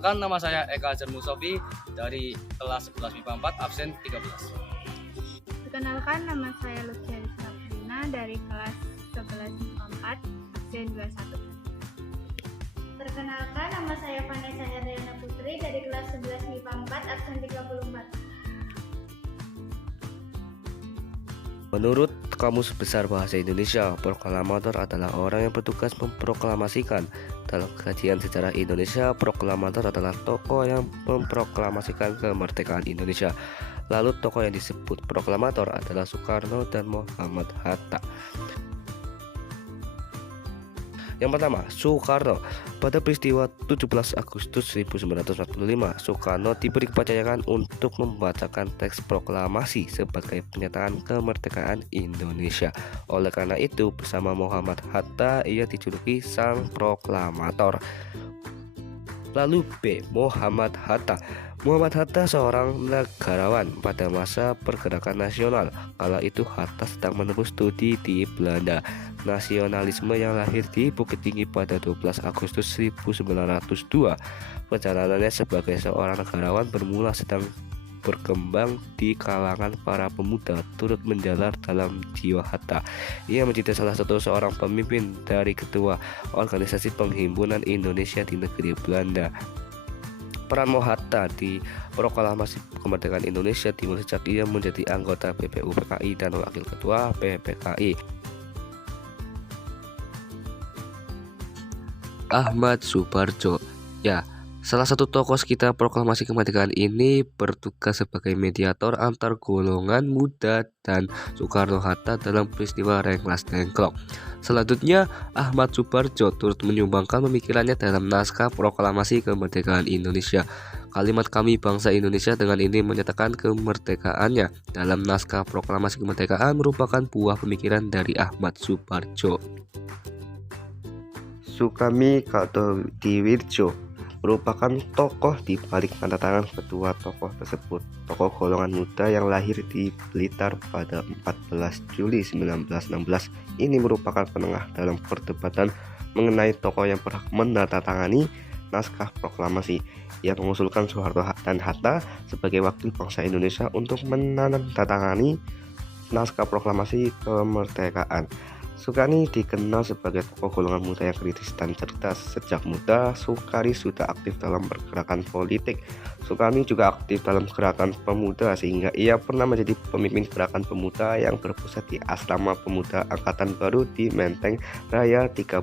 Perkenalkan, nama saya Eka Azhar Musofi dari kelas 11 MIPA 4, absen 13. Perkenalkan, nama saya Lucia Sabrina dari kelas 11 MIPA 4, absen 21. Perkenalkan, nama saya Vanessa Herdiana Putri dari kelas 11 MIPA 4, absen 34. Menurut Kamus Besar Bahasa Indonesia, proklamator adalah orang yang bertugas memproklamasikan. Dalam kajian sejarah Indonesia, proklamator adalah tokoh yang memproklamasikan kemerdekaan Indonesia. Lalu tokoh yang disebut proklamator adalah Soekarno dan Muhammad Hatta. Yang pertama, Soekarno. Pada peristiwa 17 Agustus 1945, Soekarno diberi kepercayaan untuk membacakan teks proklamasi sebagai pernyataan kemerdekaan Indonesia. Oleh karena itu, bersama Muhammad Hatta, ia dijuluki Sang Proklamator. Lalu B. Muhammad Hatta. Muhammad Hatta seorang negarawan pada masa pergerakan nasional. Kala itu Hatta sedang menempuh studi di Belanda. Nasionalisme yang lahir di Bukit Tinggi pada 12 Agustus 1902. Perjalanannya sebagai seorang negarawan bermula sedang berkembang di kalangan para pemuda, turut menjalar dalam jiwa Hatta. Ia menjadi salah satu seorang pemimpin dari ketua organisasi penghimpunan Indonesia di negeri Belanda. Peran Hatta di proklamasi kemerdekaan Indonesia dimulai sejak ia menjadi anggota BPUPKI dan wakil ketua PPKI. Ahmad Suparjo. Ya, salah satu tokoh sekitar proklamasi kemerdekaan ini bertugas sebagai mediator antar golongan muda dan Soekarno-Hatta dalam peristiwa Rengas Dengklok. Selanjutnya, Ahmad Suparjo turut menyumbangkan pemikirannya dalam naskah proklamasi kemerdekaan Indonesia. Kalimat "Kami Bangsa Indonesia" dengan ini menyatakan kemerdekaannya. Dalam naskah proklamasi kemerdekaan merupakan buah pemikiran dari Ahmad Suparjo. Sukami Kartodirjo merupakan tokoh di balik tanda tangan kedua tokoh tersebut. Tokoh golongan muda yang lahir di Blitar pada 14 Juli 1916 ini merupakan penengah dalam perdebatan mengenai tokoh yang berhak menandatangani naskah proklamasi. Ia mengusulkan Soeharto dan Hatta sebagai wakil bangsa Indonesia untuk menandatangani naskah proklamasi kemerdekaan. Sukani dikenal sebagai tokoh golongan muda yang kritis dan cerdas. Sejak muda, Sukani sudah aktif dalam pergerakan politik. Sukani juga aktif dalam gerakan pemuda sehingga ia pernah menjadi pemimpin gerakan pemuda yang berpusat di Asrama Pemuda Angkatan Baru di Menteng Raya 31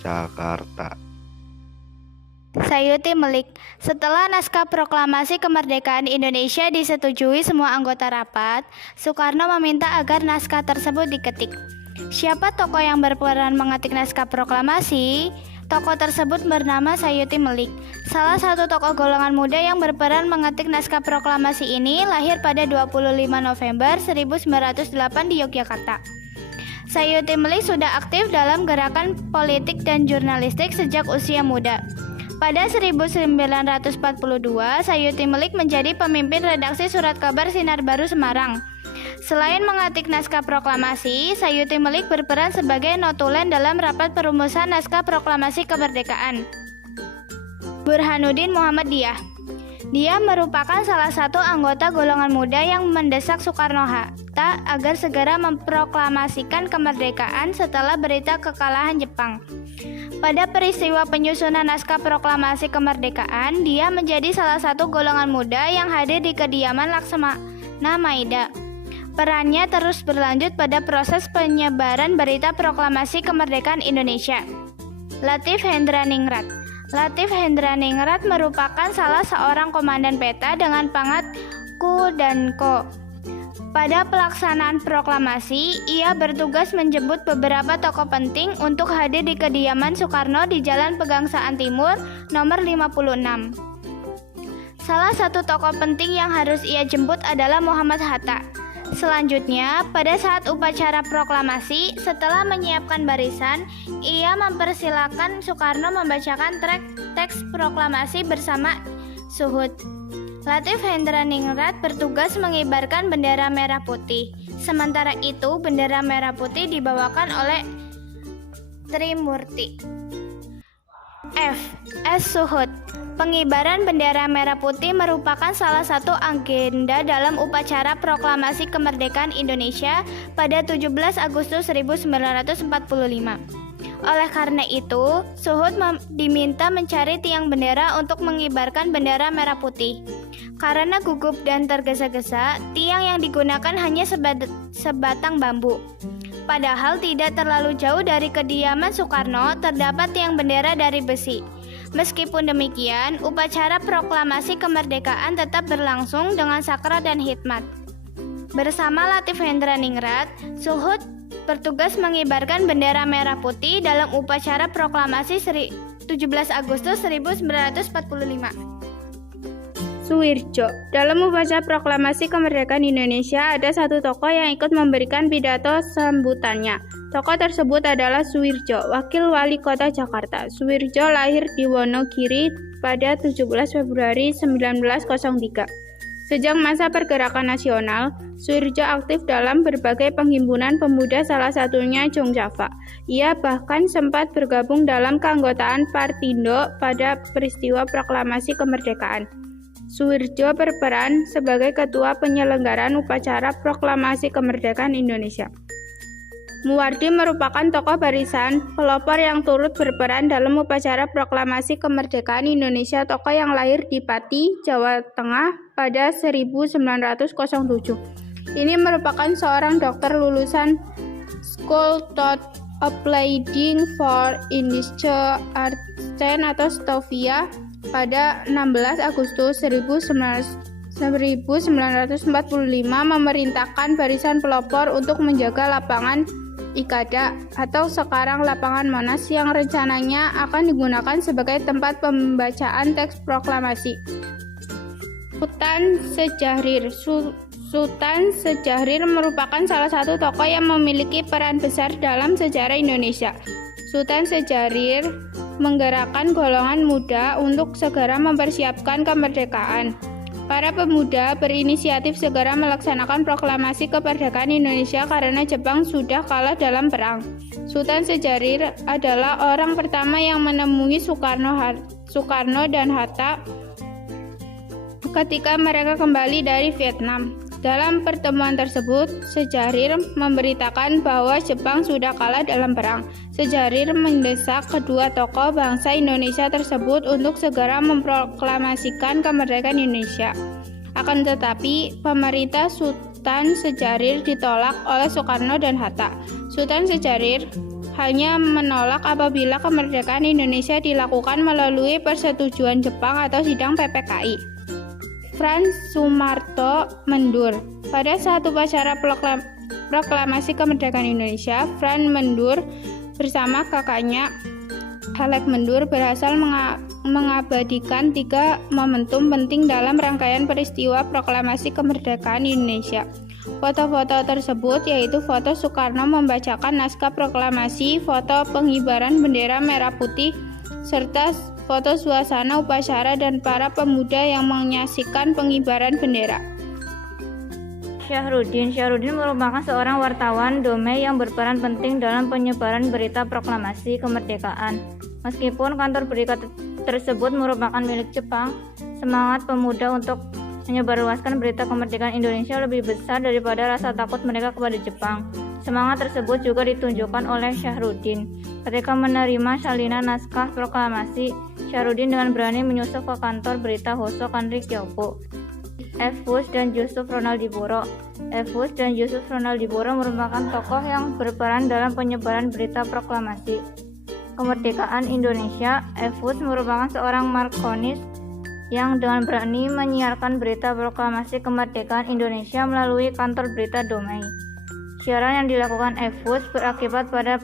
Jakarta. Sayuti Melik. Setelah naskah proklamasi kemerdekaan Indonesia disetujui semua anggota rapat, Soekarno meminta agar naskah tersebut diketik. Siapa tokoh yang berperan mengetik naskah proklamasi? Tokoh tersebut bernama Sayuti Melik. Salah satu tokoh golongan muda yang berperan mengetik naskah proklamasi ini lahir pada 25 November 1908 di Yogyakarta. Sayuti Melik sudah aktif dalam gerakan politik dan jurnalistik sejak usia muda. Pada 1942, Sayuti Melik menjadi pemimpin redaksi Surat Kabar Sinar Baru Semarang. Selain mengetik naskah proklamasi, Sayuti Melik berperan sebagai notulen dalam rapat perumusan naskah proklamasi kemerdekaan. Burhanuddin Muhammadiyah. Dia merupakan salah satu anggota golongan muda yang mendesak Soekarno-Hatta agar segera memproklamasikan kemerdekaan setelah berita kekalahan Jepang. Pada peristiwa penyusunan naskah proklamasi kemerdekaan, dia menjadi salah satu golongan muda yang hadir di kediaman Laksamana Maida. Perannya terus berlanjut pada proses penyebaran berita proklamasi kemerdekaan Indonesia. Latif Hendraningrat. Latif Hendraningrat merupakan salah seorang komandan peta dengan pangkat Kudanko. Pada pelaksanaan proklamasi, ia bertugas menjemput beberapa tokoh penting untuk hadir di kediaman Soekarno di Jalan Pegangsaan Timur, nomor 56. Salah satu tokoh penting yang harus ia jemput adalah Muhammad Hatta. Selanjutnya, pada saat upacara proklamasi, setelah menyiapkan barisan, ia mempersilakan Soekarno membacakan teks proklamasi bersama Suhud. Latif Hendraningrat bertugas mengibarkan bendera merah putih. Sementara itu, bendera merah putih dibawakan oleh Trimurti. F. S. Suhud. Pengibaran bendera merah putih merupakan salah satu agenda dalam upacara proklamasi kemerdekaan Indonesia pada 17 Agustus 1945. Oleh karena itu, Suhud diminta mencari tiang bendera untuk mengibarkan bendera merah putih. Karena gugup dan tergesa-gesa, tiang yang digunakan hanya sebatang bambu. Padahal tidak terlalu jauh dari kediaman Soekarno terdapat tiang bendera dari besi. Meskipun demikian, upacara proklamasi kemerdekaan tetap berlangsung dengan sakral dan hikmat. Bersama Latif Hendra Ningrat, Suhud bertugas mengibarkan bendera merah putih dalam upacara proklamasi 17 Agustus 1945. Suwirjo. Dalam upacara proklamasi kemerdekaan Indonesia ada satu tokoh yang ikut memberikan pidato sambutannya. Tokoh tersebut adalah Suwirjo, Wakil Wali Kota Jakarta. Suwirjo lahir di Wonogiri pada 17 Februari 1903. Sejak masa pergerakan nasional, Suwirjo aktif dalam berbagai penghimpunan pemuda, salah satunya Jong Java. Ia bahkan sempat bergabung dalam keanggotaan Partindo pada peristiwa proklamasi kemerdekaan. Suwirjo berperan sebagai ketua penyelenggaraan upacara proklamasi kemerdekaan Indonesia. Muwardi merupakan tokoh barisan pelopor yang turut berperan dalam upacara proklamasi kemerdekaan Indonesia. Tokoh yang lahir di Pati, Jawa Tengah pada 1907. Ini merupakan seorang dokter lulusan School Thought Applauding for Industrial Arts atau STOVIA pada 16 Agustus 1945 memerintahkan barisan pelopor untuk menjaga lapangan Ikada atau sekarang lapangan Monas yang rencananya akan digunakan sebagai tempat pembacaan teks proklamasi. Sultan Syahrir. Sultan Syahrir merupakan salah satu tokoh yang memiliki peran besar dalam sejarah Indonesia. Sultan Syahrir menggerakkan golongan muda untuk segera mempersiapkan kemerdekaan. Para pemuda berinisiatif segera melaksanakan proklamasi kemerdekaan Indonesia karena Jepang sudah kalah dalam perang. Sultan Syahrir adalah orang pertama yang menemui Soekarno dan Hatta ketika mereka kembali dari Vietnam. Dalam pertemuan tersebut, Syahrir memberitakan bahwa Jepang sudah kalah dalam perang. Syahrir mendesak kedua tokoh bangsa Indonesia tersebut untuk segera memproklamasikan kemerdekaan Indonesia. Akan tetapi, pemerintah Sultan Syahrir ditolak oleh Soekarno dan Hatta. Sultan Syahrir hanya menolak apabila kemerdekaan Indonesia dilakukan melalui persetujuan Jepang atau sidang PPKI. Frans Sumarto mendur. Pada saat upacara proklamasi kemerdekaan Indonesia, Frans mendur bersama kakaknya Halek Mendur berhasil mengabadikan 3 momentum penting dalam rangkaian peristiwa proklamasi kemerdekaan Indonesia. Foto-foto tersebut yaitu foto Soekarno membacakan naskah proklamasi, foto pengibaran bendera merah putih, serta foto suasana upacara dan para pemuda yang menyaksikan pengibaran bendera. Syahrudin merupakan seorang wartawan Domei yang berperan penting dalam penyebaran berita proklamasi kemerdekaan. Meskipun kantor berita tersebut merupakan milik Jepang, semangat pemuda untuk menyebarluaskan berita kemerdekaan Indonesia lebih besar daripada rasa takut mereka kepada Jepang. Semangat tersebut juga ditunjukkan oleh Syahrudin. Ketika menerima salinan naskah proklamasi, Syahrudin dengan berani menyusup ke kantor berita Hoso Kanri Kyopo. Efus dan Yusuf Ronaldiboro merupakan tokoh yang berperan dalam penyebaran berita proklamasi kemerdekaan Indonesia. Efus merupakan seorang markonis yang dengan berani menyiarkan berita proklamasi kemerdekaan Indonesia melalui kantor berita Domei. Siaran yang dilakukan Efus berakibat pada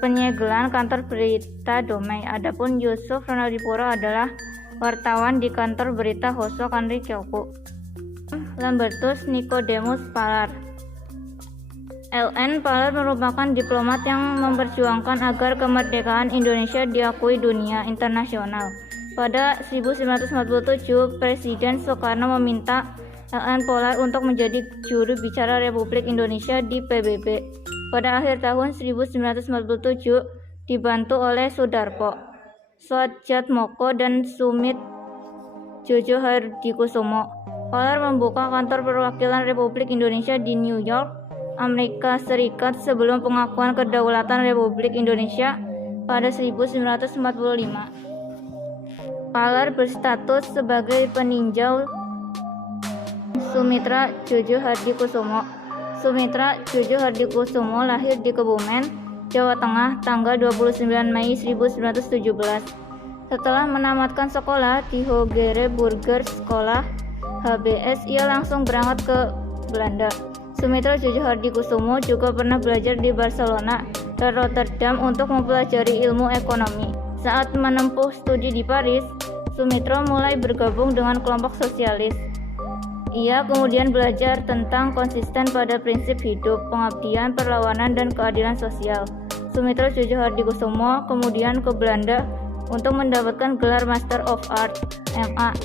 penyegelan kantor berita Domei. Adapun Yusuf Ronaldiboro adalah wartawan di kantor berita Hoso Kanri Kyopo. Lambertus Nicodemus Palar. L.N. Palar merupakan diplomat yang memperjuangkan agar kemerdekaan Indonesia diakui dunia internasional. Pada 1947, Presiden Soekarno meminta L.N. Palar untuk menjadi juru bicara Republik Indonesia di PBB. Pada akhir tahun 1947, dibantu oleh Sudarpo. Soetjatmoko dan Sumit Jojo Hardikusumo. Palar membuka kantor perwakilan Republik Indonesia di New York, Amerika Serikat sebelum pengakuan kedaulatan Republik Indonesia pada 1945. Palar berstatus sebagai peninjau Sumitra Jojo Hardikusumo. Sumitra Jojo Hardikusumo lahir di Kebumen, Jawa Tengah tanggal 29 Mei 1917. Setelah menamatkan sekolah di Hogere Burger Sekolah HBS, ia langsung berangkat ke Belanda. Sumitra Jojo Hardikusumo juga pernah belajar di Barcelona dan Rotterdam untuk mempelajari ilmu ekonomi. Saat menempuh studi di Paris, Sumitra mulai bergabung dengan kelompok sosialis. Ia kemudian belajar tentang konsisten pada prinsip hidup, pengabdian, perlawanan, dan keadilan sosial. Sumitra Jojo Hardikusumo kemudian ke Belanda untuk mendapatkan gelar Master of Art (MA)